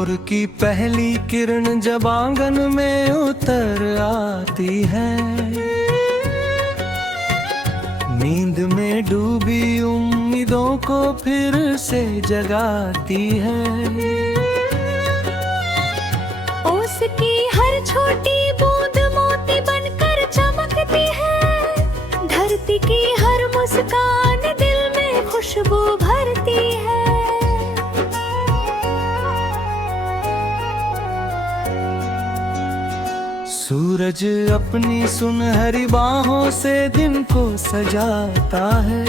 भोर की पहली किरण जब आंगन में उतर आती है, नींद में डूबी उम्मीदों को फिर से जगाती है। ओस की हर छोटी बूंद मोती बनकर चमकती है, धरती की हर मुस्कान दिल में खुशबू भरती है। सूरज अपनी सुनहरी बाहों से दिन को सजाता है,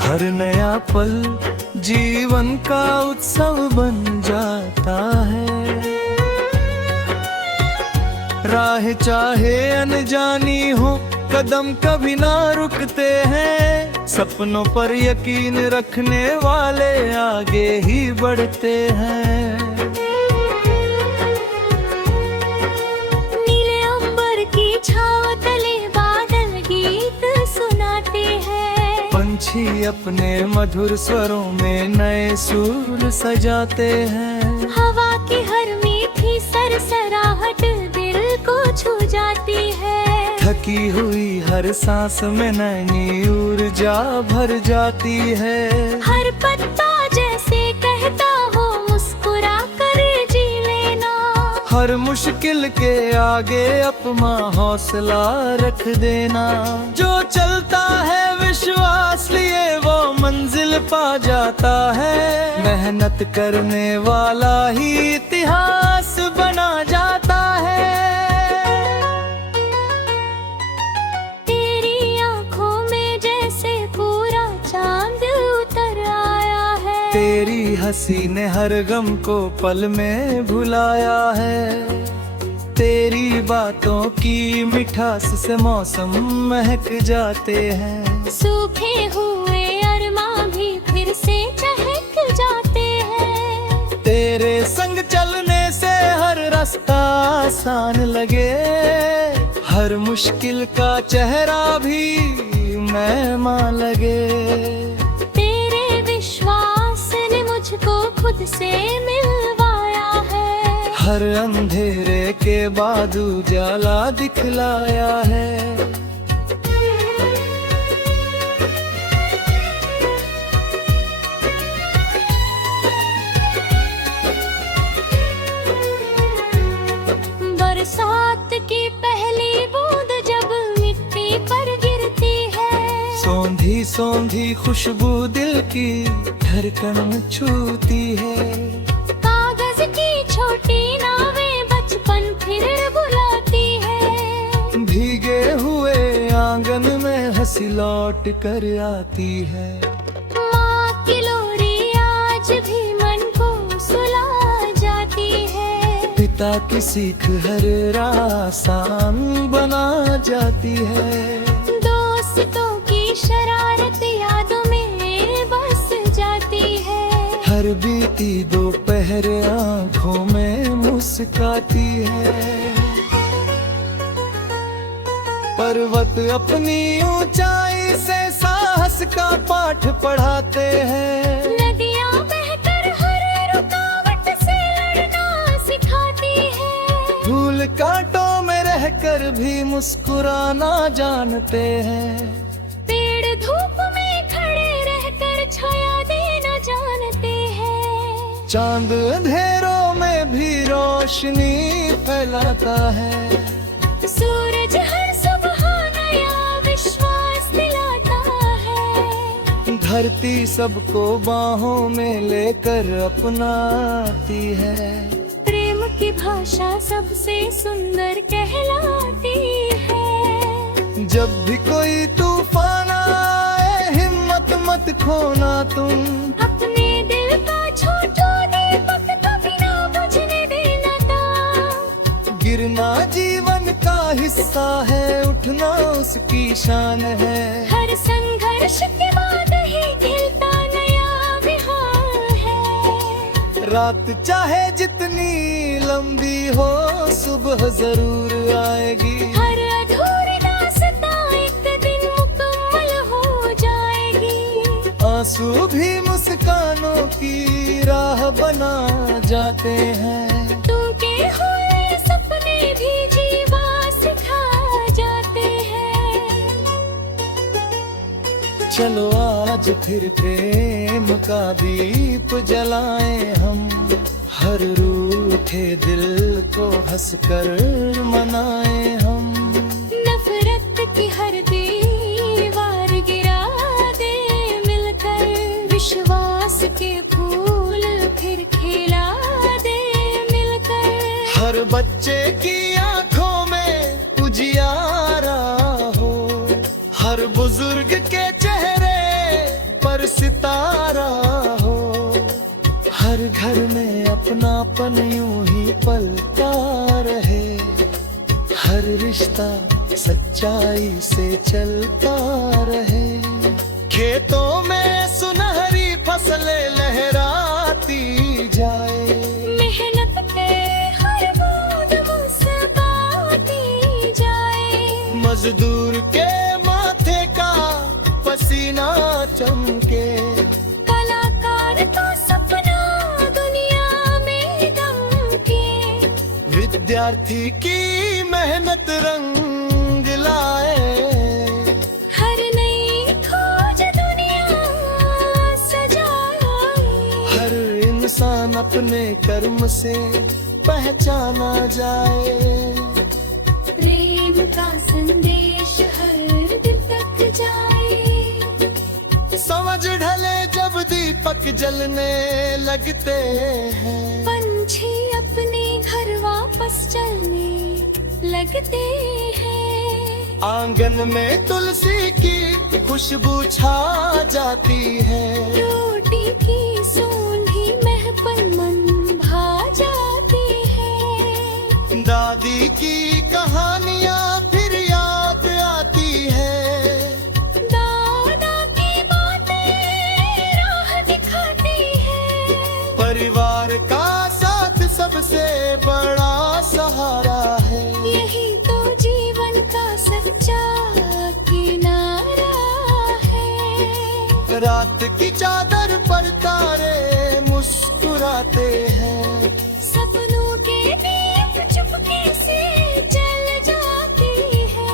हर नया पल जीवन का उत्सव बन जाता है। राह चाहे अनजानी हो, कदम कभी ना रुकते हैं, सपनों पर यकीन रखने वाले आगे ही बढ़ते हैं। नीले अंबर की छांव तले बादल गीत सुनाते हैं, पंछी अपने मधुर स्वरों में नए सुर सजाते हैं। हवा की हर मीठी सरसराहट दिल को छू जाती है, थकी हुई हर सांस में नई ऊर्जा भर जाती है। हर पत्ता जैसे कहता हो मुस्कुरा कर जी लेना, हर मुश्किल के आगे अपना हौसला रख देना। जो चलता है विश्वास लिए वो मंजिल पा जाता है, मेहनत करने वाला ही इतिहास बना जाता है। तेरी आंखों में जैसे पूरा चांद उतर आया है, तेरी हंसी ने हर गम को पल में भुलाया है। तेरी बातों की मिठास से मौसम महक जाते हैं, सूखे हुए अरमां भी फिर से चहक जाते हैं। तेरे संग चलने से हर रास्ता आसान लगे, हर मुश्किल का चेहरा भी मेहमान लगे। तेरे विश्वास ने मुझको खुद से मिलवाया है, हर अंधेरे के बाद उजाला दिखलाया है। बरसात की पहली बूंद जब मिट्टी पर गिरती है, सौंधी सौंधी खुशबू दिल की धड़कन छूती है। कागज की छोटी नावें बचपन फिर बुलाती है, भीगे हुए आंगन में हंसी लौट कर आती है। माँ की लोरी आज भी मन को सुला जाती है, पिता की सीख हर आसान बना जाती है। दोस्तों की शरारत यादों में बस जाती है, हर बीती दोपहर आंखों में मुस्काती है। पर्वत अपनी ऊंचाई से साहस का पाठ पढ़ाते हैं, नदियाँ बहकर हर रुकावट से लड़ना सिखाती है, धूल कांटों में रहकर भी मुस्कुराना जानते हैं। पेड़ धूप में खड़े रहकर छाया देना जानते हैं, चांद अंधेरों में भी रोशनी फैलाता है, सूरज हर सुबह नया विश्वास दिलाता है, धरती सबको बाहों में लेकर अपनाती है। प्रेम की भाषा सबसे सुंदर कहलाती है। जब भी कोई तूफान आए हिम्मत मत खोना तुम, अपने दिल का छोटा दीपक कभी ना बुझने देना था, गिरना जीवन का हिस्सा है, उठना उसकी शान है। हर संघर्ष के बाद ही खिलता नया विहार है, रात चाहे जितनी लंबी हो सुबह जरूर आएगी, हर अधूरी दास्तां एक दिन मुकम्मल हो जाएगी। आंसू भी मुस्कानों की राह बना जाते हैं। टूटे हुए सपने भी जीवा सिखा जाते हैं। चलो आज फिर प्रेम का दीप जलाएं हम, हर रूठे दिल को हंसकर मनाएं हम। नफरत की हर दीवार गिरा दे मिलकर, विश्वास के फूल फिर खिला दे मिलकर। हर बच्चे की आंखों में उजियारा हो, हर बुजुर्ग के चेहरे पर सितारा हो। हर घर में अपनापन यूं ही पलता रहे, हर रिश्ता सच्चाई से चलता रहे। खेतों में सुनहरी फसलें लहराती जाए, मेहनत पे हर बूंद मुस्कुराती जाए। मजदूर के माथे का पसीना चमके, कलाकार का सपना दुनिया में दमके। विद्यार्थी की मेहनत रंग लाए, हर नई खोज दुनिया सजाए। हर इंसान अपने कर्म से पहचाना जाए। प्रेम का संदेश हर दिल तक जाए। समझ ढले जब दीपक जलने लगते हैं, पंछी अपने घर वापस चलने लगते हैं। आंगन में तुलसी की खुशबू छा जाती है। रोटी की सूंधी महफल मन भा जाती है। दादी की कहानियाँ फिर याद आती है। दादा की बातें राह दिखाती है। परिवार का साथ सबसे बड़ा सहारा है। यही तो जीवन का सच्चा किनारा है। रात की चादर पर तारे मुस्कुराते हैं। सपनों के दीप चुपके से जल जाते हैं।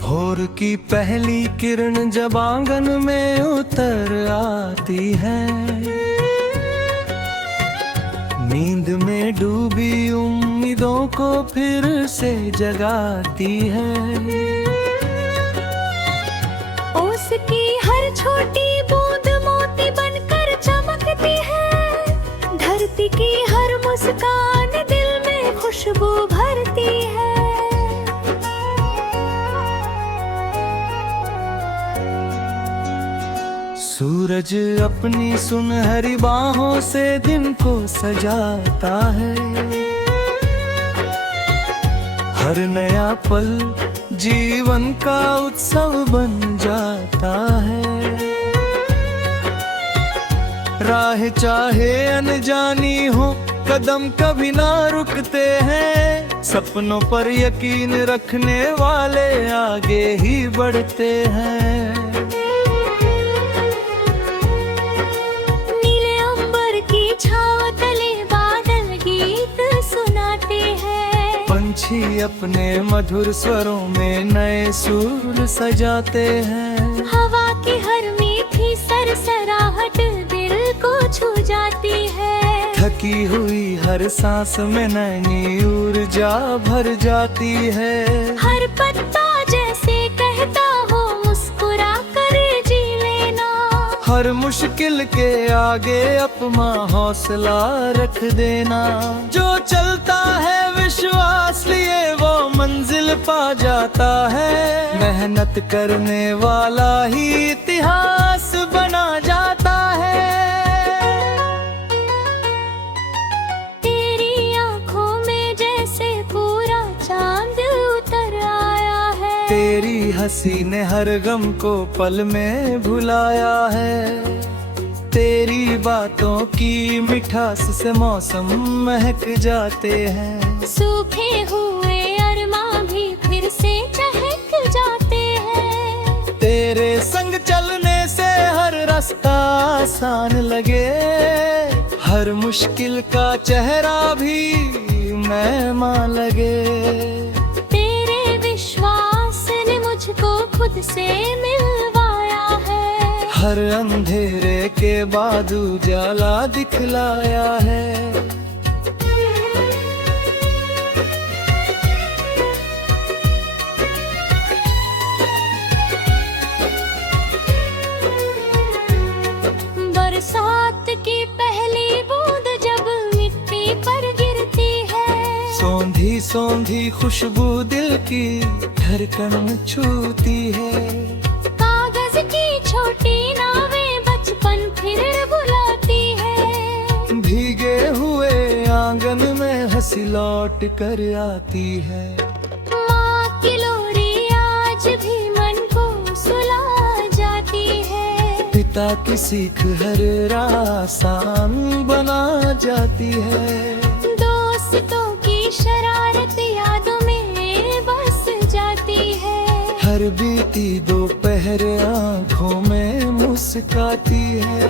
भोर की पहली किरण जब आंगन में उतर आती है, नींद में डूबी उम्मीदों को फिर से जगाती है। ओस की हर छोटी बूंद मोती बनकर चमकती है। धरती की हर मुस्कान दिल में खुशबू भरती है। सूरज अपनी सुनहरी बाहों से दिन को सजाता है। हर नया पल जीवन का उत्सव बन जाता है। राह चाहे अनजानी हो, कदम कभी ना रुकते हैं। सपनों पर यकीन रखने वाले आगे ही बढ़ते हैं। नीले अंबर की छांव तले बादल गीत सुनाते हैं। पंछी अपने मधुर स्वरों में नए सुर सजाते हैं। हवा की हर मीठी सरसराहट दिल को छू जाती है। थकी हुई हर सांस में नई ऊर्जा भर जाती है। हर पत्ता जैसे कहता हो मुस्कुरा कर जी लेना। हर मुश्किल के आगे अपना हौसला रख देना। जो चलता है विश्वास लिए वो मंजिल पा जाता है। मेहनत करने वाला ही इतिहास बना जाता है। तेरी आंखों में जैसे पूरा चांद उतर आया है। तेरी हंसी ने हर गम को पल में भुलाया है। तेरी बातों की मिठास से मौसम महक जाते हैं। सूखे हुए अरमां भी फिर से चहक जाते हैं। तेरे संग चलने से हर रास्ता आसान लगे, हर मुश्किल का चेहरा भी मेहमान लगे। तेरे विश्वास ने मुझको खुद से मिलवाया है। हर अंधेरे के बाद उजाला दिखलाया है। बरसात की पहली बूंद जब मिट्टी पर गिरती है, सौंधी सौंधी खुशबू दिल की धड़कन छूती है। कागज की छोटी नावें बचपन फिर बुलाती है। भीगे हुए आंगन में हंसी लौट कर आती है। माँ की लोरी आज भी मन को सुला जाती है। पिता की सीख हर आसान बना जाती है। दोस्तों की शरारत यादों में बस जाती है। हर बीती दोपहर आंखों में मुस्काती है।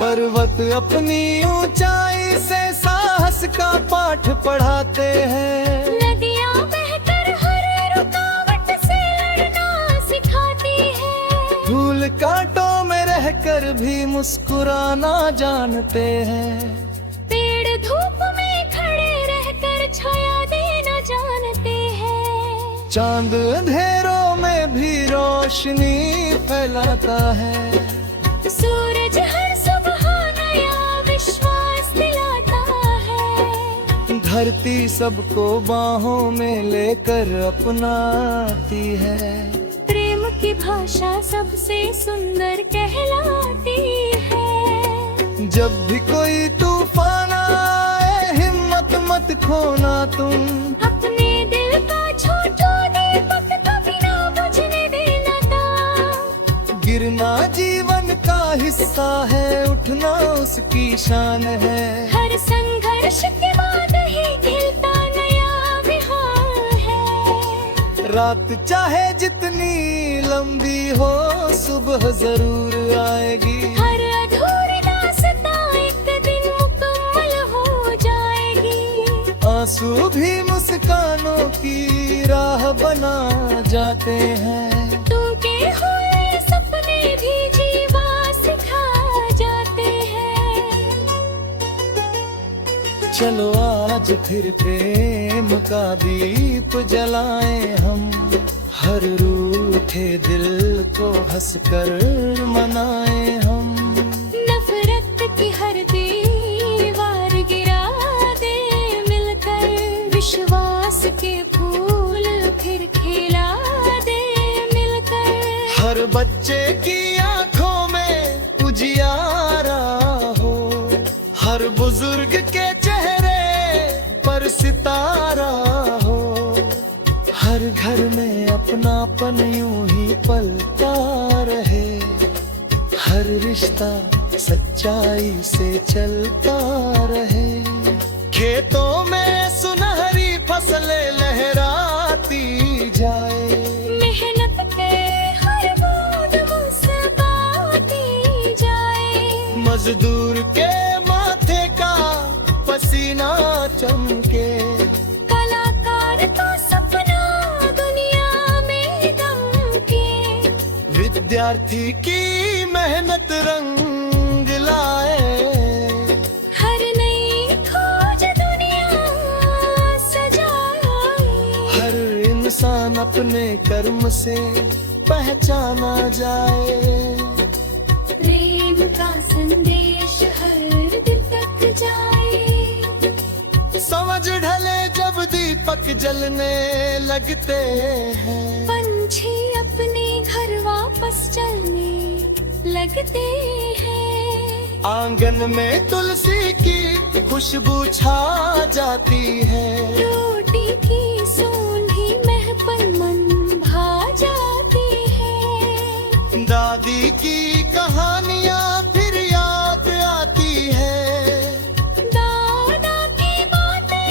पर्वत अपनी ऊंचाई से साहस का पाठ पढ़ाते हैं। नदियाँ बहकर हर रुकावट से लड़ना सिखाती है। फूल कांटों में रहकर भी मुस्कुराना जानते हैं। पेड़ धूप में खड़े रहकर छाया देना जानते हैं। चांद अंधेरों में भी रोशनी फैलाता है। सूरज हर सुबह नया विश्वास दिलाता है। धरती सबको बाहों में लेकर अपनाती है। प्रेम की भाषा सबसे सुंदर कहलाती है। जब भी कोई तूफान आए हिम्मत मत खोना तुम। अपने दिल का छोटा दीपक कभी ना बुझने देना था। गिरना जीवन का हिस्सा है, उठना उसकी शान है। हर संघर्ष के बाद ही खिलता नया विहार है। रात चाहे जितनी लंबी हो सुबह जरूर आएगी। हर अधूरी दास्तां एक दिन मुकम्मल हो जाएगी। आंसू भी मुस्कानों की राह बना जाते हैं। टूटे हुए सपने भी जीवा सिखा जाते हैं। चलो आज फिर प्रेम का दीप जलाएं हम। हर रूठे दिल को हंसकर मनाएं हम। नफरत की हर दीवार गिरा दे मिलकर। विश्वास के फूल फिर खिला दे मिलकर। हर बच्चे की आंखों में उजियारा हो। हर बुजुर्ग के चेहरे पर सितारा हो। हर घर में अपनापन यूं ही पलता रहे। हर रिश्ता सच्चाई से चलता रहे। खेतों में सुनहरी फसलें लहराती जाए। मेहनत के हर बूंद मुस्कुराती जाए। मजदूर के माथे का पसीना चमके। कलाकार का सपना दुनिया में दमके। विद्यार्थी की मेहनत रंग लाए। हर नई खोज दुनिया सजाए। हर इंसान अपने कर्म से पहचाना जाए। प्रेम का संदेश हर दिल तक जाए। समझ ढले जब दीपक जलने लगते हैं। पंछी अपने घर वापस चलने लगते हैं। आंगन में तुलसी की खुशबू छा जाती है। रोटी की सूंधी बचपन मन भा जाती है। दादी की कहानियाँ फिर याद आती है। दादा की बातें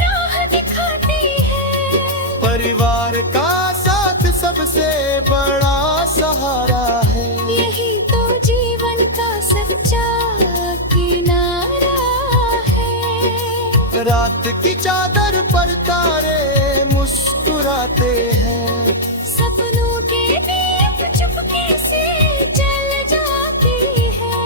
राह दिखाती है। परिवार का साथ सबसे बड़ा सहारा है। यही तो जीवन का सच्चा किनारा है। रात की चादर पर तारे मुस्कुराते हैं। सपनों के दीप चुपके से जल जाती है।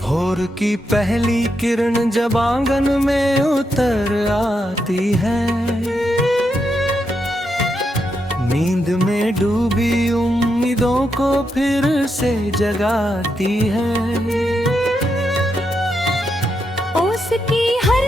भोर की पहली किरण जब आंगन में उतर आती है। नींद में डूबी उम्मीदों को फिर से जगाती है। ओस की हर